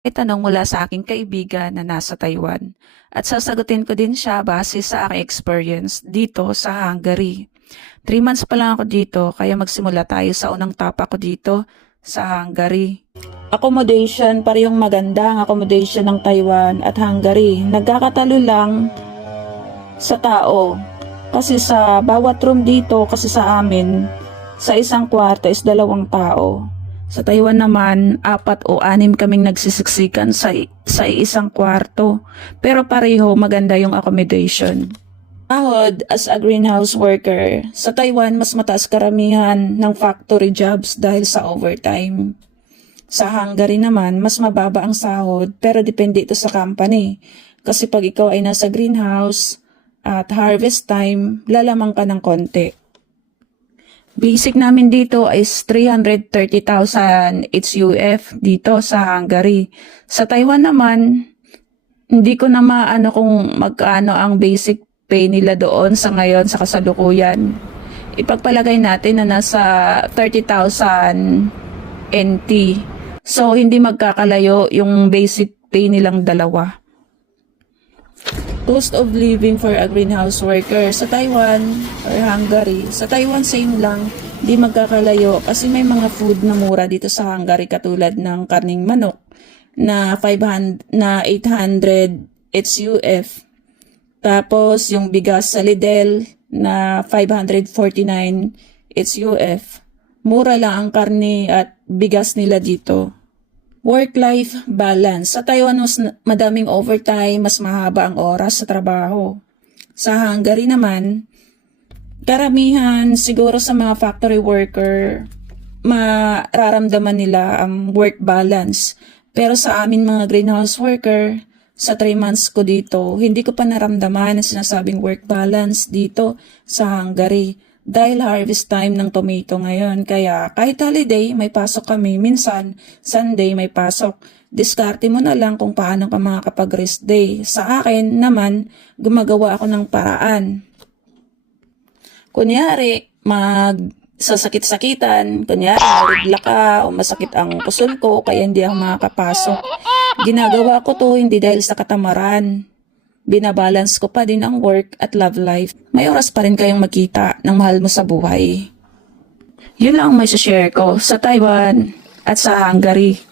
May tanong mula sa aking kaibigan na nasa Taiwan at sasagutin ko din siya base sa aking experience dito sa Hungary. 3 months pa lang ako dito kaya magsimula tayo sa unang tapa ko dito sa Hungary. Accommodation, parehong maganda ang accommodation ng Taiwan at Hungary. Nagkakatalo lang sa tao kasi sa bawat room dito kasi sa amin sa isang kwarto is 2 tao. Sa Taiwan naman, 4 o 6 kaming nagsisiksikan sa isang kwarto. Pero pareho maganda yung accommodation. Sahod as a greenhouse worker, sa Taiwan mas mataas karamihan ng factory jobs dahil sa overtime. Sa Hungary naman, mas mababa ang sahod pero depende ito sa company. Kasi pag ikaw ay nasa greenhouse at harvest time, lalamang ka ng konti. Basic namin dito is 330,000 HUF dito sa Hungary. Sa Taiwan naman, hindi ko na maano kung magkano ang basic pay nila doon sa ngayon sa kasalukuyan. Ipagpalagay natin na nasa 30,000 NT. So, hindi magkakalayo yung basic pay nilang dalawa. Cost of living for a greenhouse worker sa Taiwan or Hungary. Sa Taiwan same lang, di magkakalayo kasi may mga food na mura dito sa Hungary katulad ng karning manok na 800 HUF. Tapos yung bigas sa Lidl na 549 HUF. Mura lang ang karne at bigas nila dito. Work-life balance. Sa Taiwan, mas madaming overtime, mas mahaba ang oras sa trabaho. Sa Hungary naman, karamihan siguro sa mga factory worker, mararamdaman nila ang work balance. Pero sa amin mga greenhouse worker, sa 3 months ko dito, hindi ko pa naramdaman ang sinasabing work balance dito sa Hungary. Dahil harvest time ng tomato ngayon. Kaya kahit holiday, may pasok kami. Minsan, Sunday may pasok. Diskarte mo na lang kung paano ka makakapag-rest day. Sa akin naman, gumagawa ako ng paraan. Kunyari, magsasakit-sakitan. Kunyari, marigla ka o masakit ang puson ko kaya hindi ako makakapasok. Ginagawa ko to hindi dahil sa katamaran. Binabalance ko pa din ang work at love life. May oras pa rin kayong magkita ng mahal mo sa buhay. Yun lang ang may share ko sa Taiwan at sa Hungary.